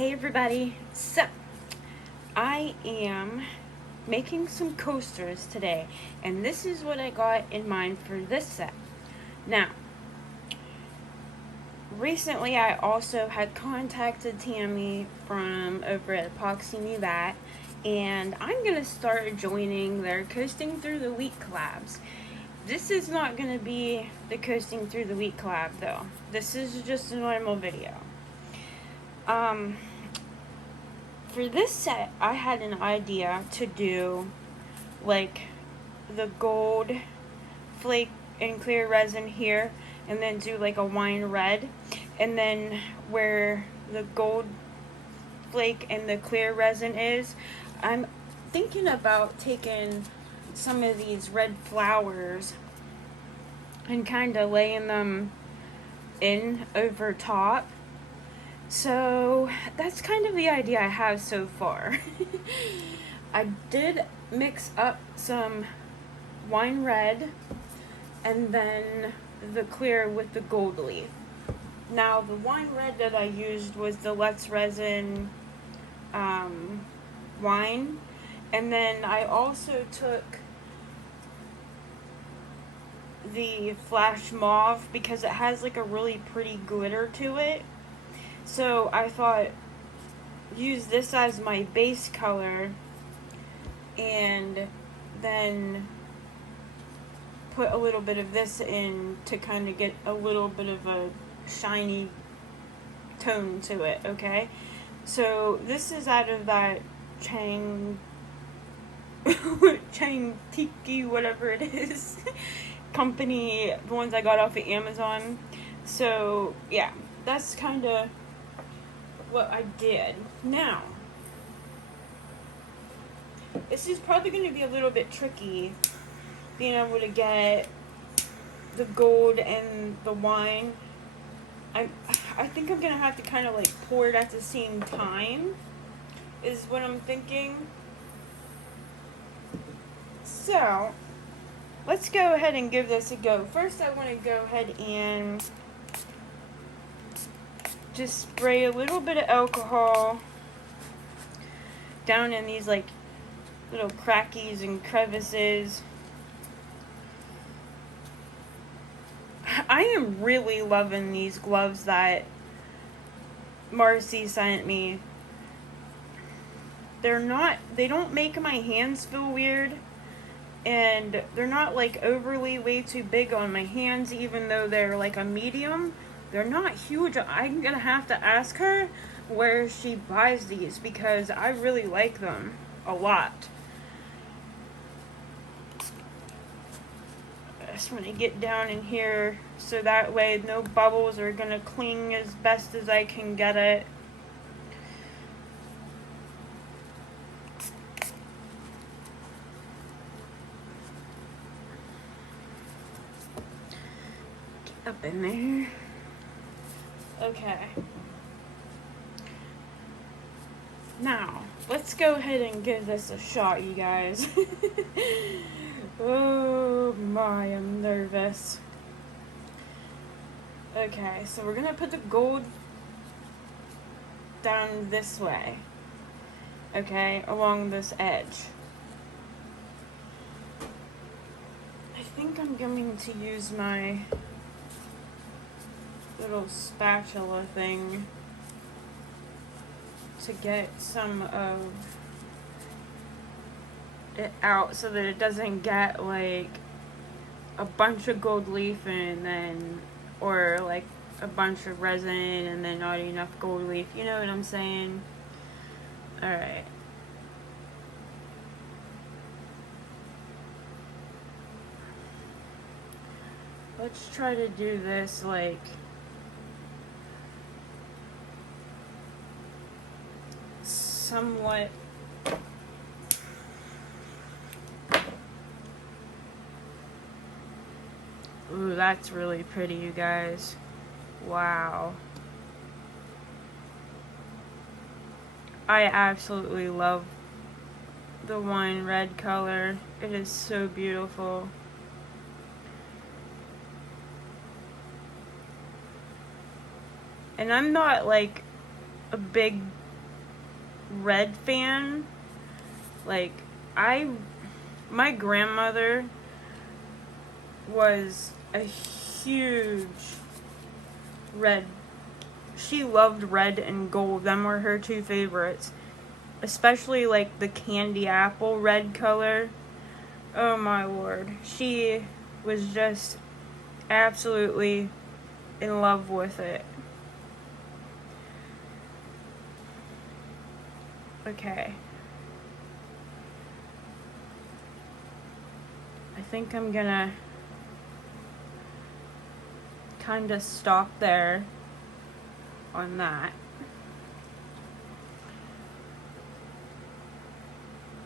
Hey everybody, so I am making some coasters today, and this is what I got in mind for this set. Now, recently I also had contacted Tammy from over at Epoxy Me That, and I'm going to start joining their Coasting Through the Week collabs. This is not going to be the Coasting Through the Week collab though. This is just a normal video. For this set, I had an idea to do like the gold flake and clear resin here, and then do like a wine red, and then where the gold flake and the clear resin is, I'm thinking about taking some of these red flowers and kind of laying them in over top. So that's kind of the idea I have so far. I did mix up some wine red and then the clear with the gold leaf. Now the wine red that I used was the Let's Resin wine, and then I also took the Flash Mauve because it has like a really pretty glitter to it. So I thought, use this as my base color and then put a little bit of this in to kind of get a little bit of a shiny tone to it, okay? So this is out of that Chang Tiki, whatever it is, company, the ones I got off of Amazon. So yeah, that's kind of what I did. Now, this is probably going to be a little bit tricky, being able to get the gold and the wine. I think I'm going to have to kind of like pour it at the same time, is what I'm thinking. So, let's go ahead and give this a go. First, I want to go ahead and just spray a little bit of alcohol down in these like little crackies and crevices. I am really loving these gloves that Marcy sent me. They don't make my hands feel weird, and they're not like overly way too big on my hands, even though they're like a medium. They're not huge. I'm gonna have to ask her where she buys these because I really like them a lot. I just want to get down in here so that way no bubbles are gonna cling as best as I can get it. Get up in there. Okay. Now, let's go ahead and give this a shot, you guys. Oh my, I'm nervous. Okay, so we're gonna put the gold down this way. Okay, along this edge. I think I'm going to use my little spatula thing to get some of it out so that it doesn't get like a bunch of gold leaf and then, or like a bunch of resin and then not enough gold leaf, you know what I'm saying? Alright. Let's try to do this like somewhat ooh, that's really pretty, you guys. Wow. I absolutely love the wine red color. It is so beautiful. And I'm not like a big red fan. Like, my grandmother was a huge red. She loved red and gold. Them were her two favorites. Especially like the candy apple red color. Oh my lord. She was just absolutely in love with it. Okay. I think I'm gonna kind of stop there on that.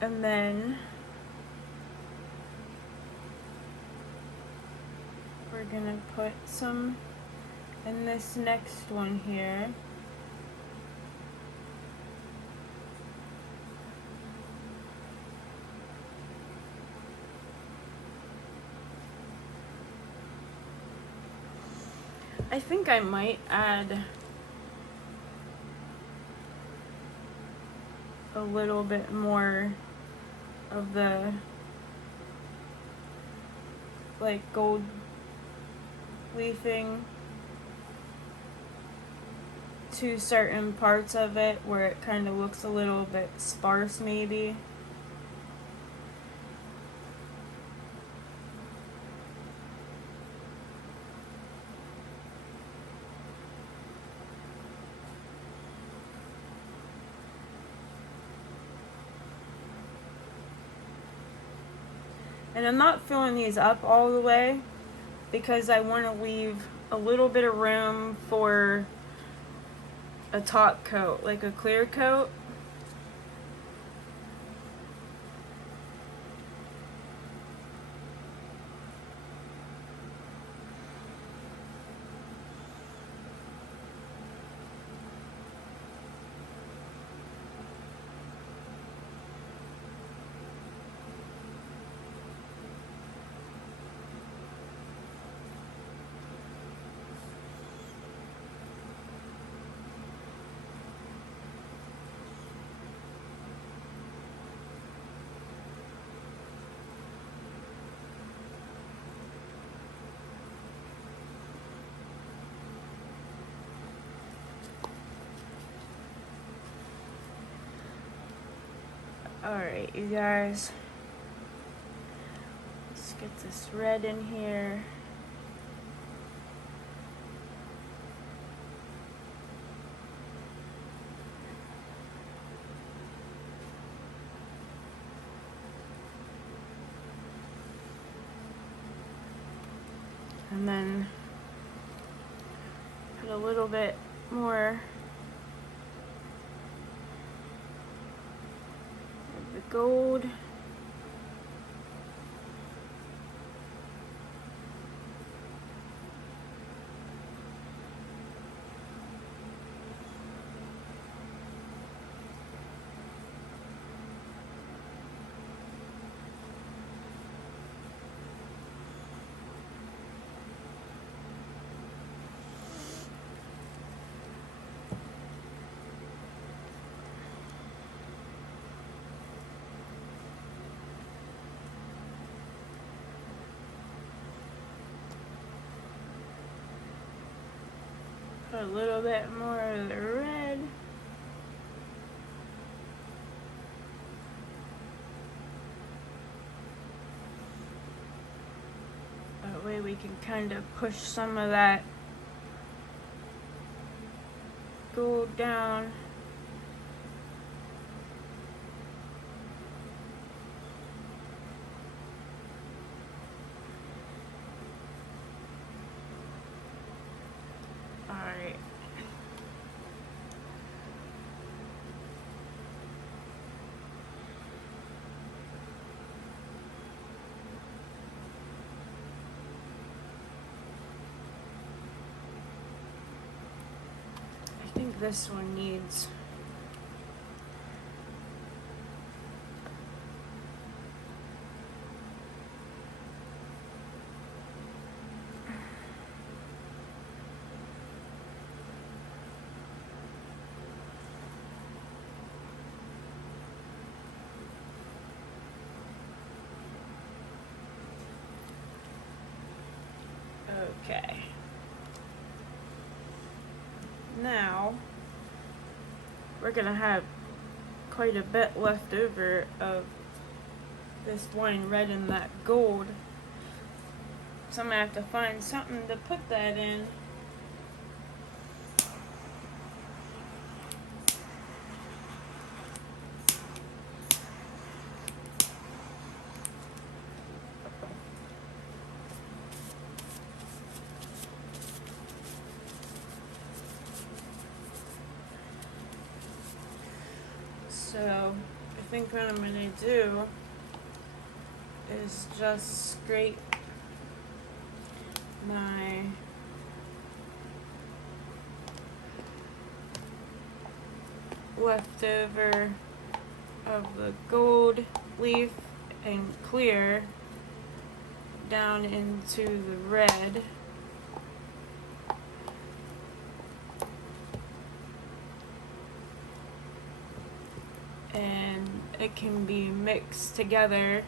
And then we're gonna put some in this next one here. I think I might add a little bit more of the like gold leafing to certain parts of it where it kind of looks a little bit sparse maybe. And I'm not filling these up all the way because I want to leave a little bit of room for a top coat, like a clear coat. Alright, you guys. Let's get this red in here. And then put a little bit more of the gold. Put a little bit more of the red. That way we can kind of push some of that gold down. Alright. I think this one needs Okay. Now, we're gonna have quite a bit left over of this wine red and that gold. So I'm gonna have to find something to put that in. So I think what I'm gonna do is just scrape my leftover of the gold leaf and clear down into the red. And it can be mixed together.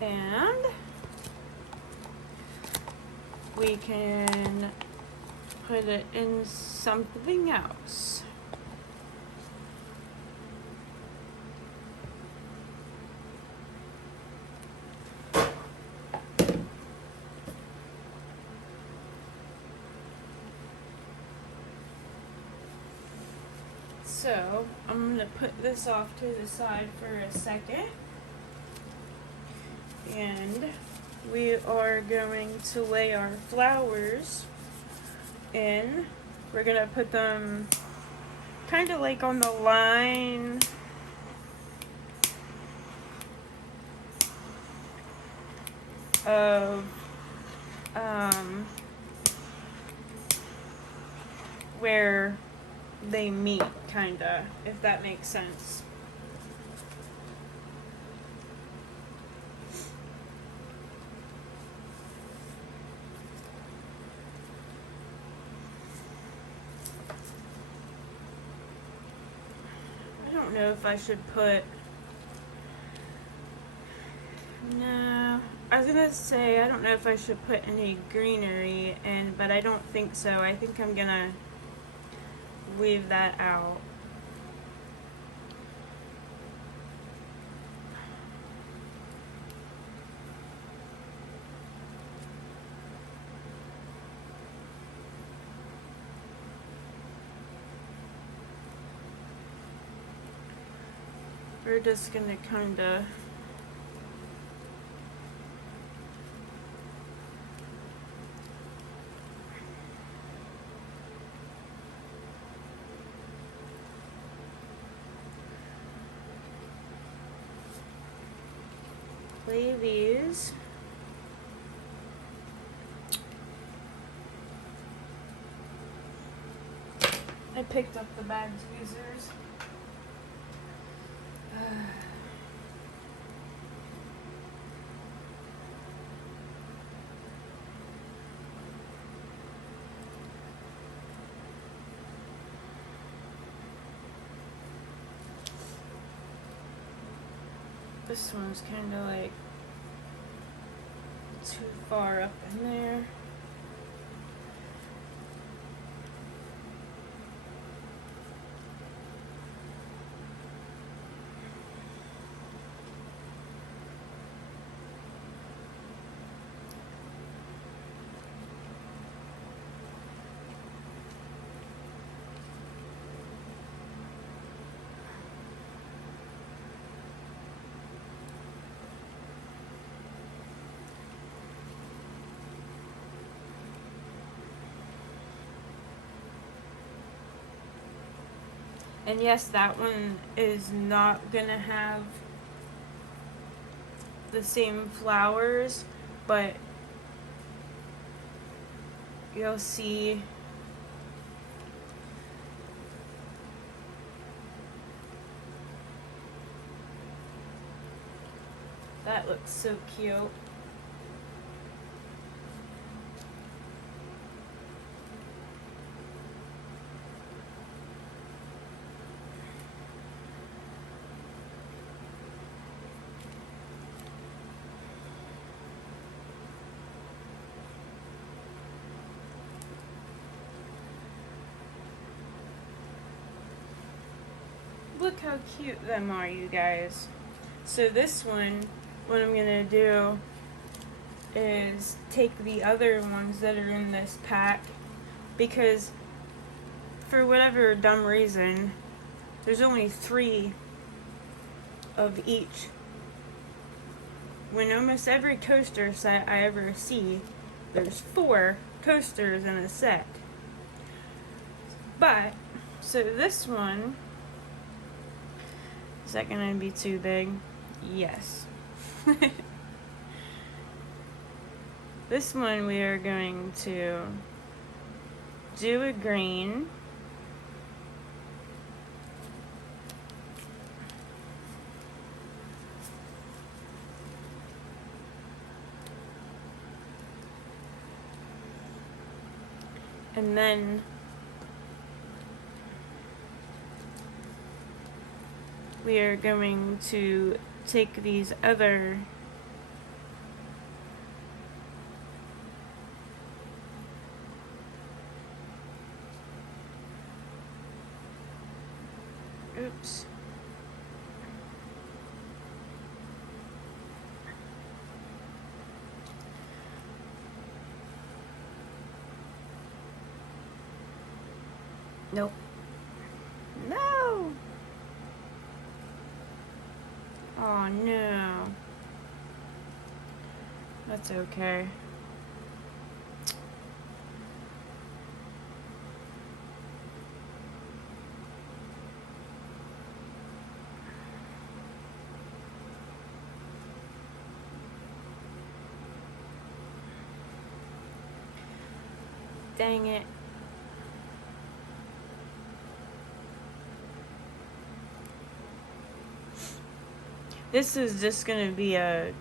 And we can put it in something else. So I'm going to put this off to the side for a second. And we are going to lay our flowers in. We're going to put them kind of like on the line of where they meet, kinda, if that makes sense. I don't know if I should put, no, I was gonna say I don't know if I should put any greenery in, but I don't think so. I think I'm gonna leave that out. We're just gonna kinda lay these. I picked up the bag tweezers. This one's kind of like too far up in there. And yes, that one is not gonna have the same flowers, but you'll see that looks so cute. Look how cute them are, you guys. So this one, what I'm gonna do is take the other ones that are in this pack, because for whatever dumb reason, there's only 3 of each. When almost every coaster set I ever see, there's 4 coasters in a set. But, so this one, is that gonna be too big? Yes. This one we are going to do a green. And then we are going to take these other oops. Nope. No! Oh no. That's okay. Dang it. This is just gonna be a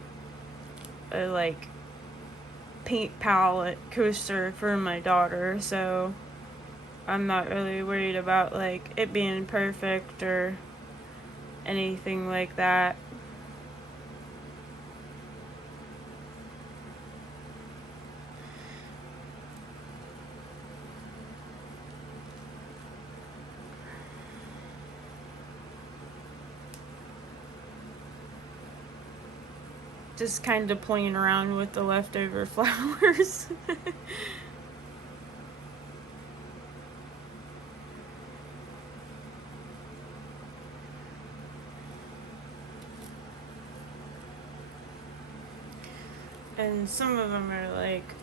like paint palette coaster for my daughter, so I'm not really worried about like it being perfect or anything like that. Just kind of playing around with the leftover flowers. And some of them are like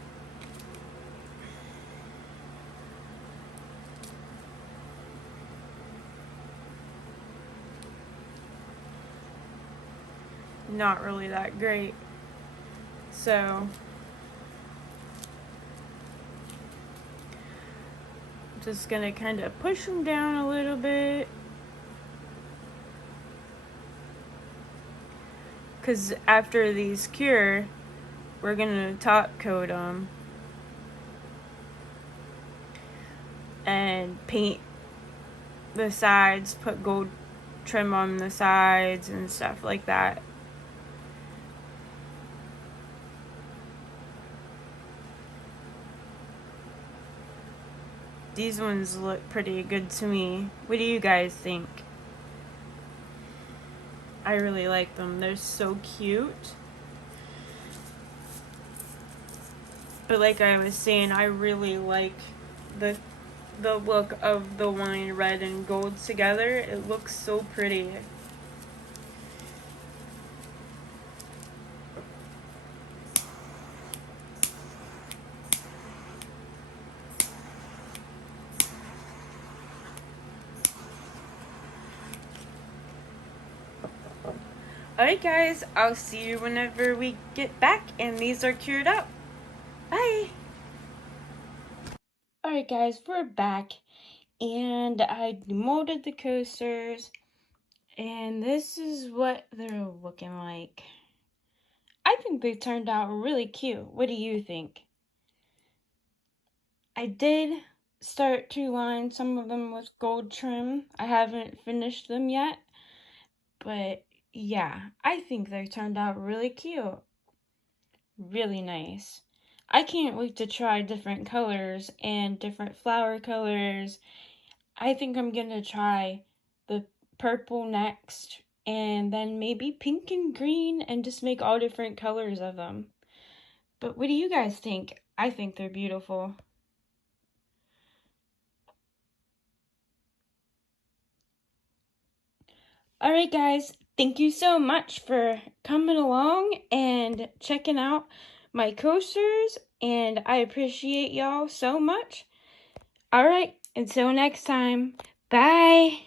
not really that great. So just gonna kind of push them down a little bit, because after these cure, we're gonna top coat them and paint the sides, put gold trim on the sides and stuff like that. These ones look pretty good to me. What do you guys think? I really like them. They're so cute. But like I was saying, I really like the look of the wine red and gold together. It looks so pretty. Alright guys, I'll see you whenever we get back and these are cured up. Bye! Alright guys, we're back and I molded the coasters and this is what they're looking like. I think they turned out really cute. What do you think? I did start to line some of them with gold trim. I haven't finished them yet, but yeah, I think they turned out really cute. Really nice. I can't wait to try different colors and different flower colors. I think I'm gonna try the purple next, and then maybe pink and green, and just make all different colors of them. But what do you guys think? I think they're beautiful. Alright guys, thank you so much for coming along and checking out my coasters, and I appreciate y'all so much. Alright, until next time, bye!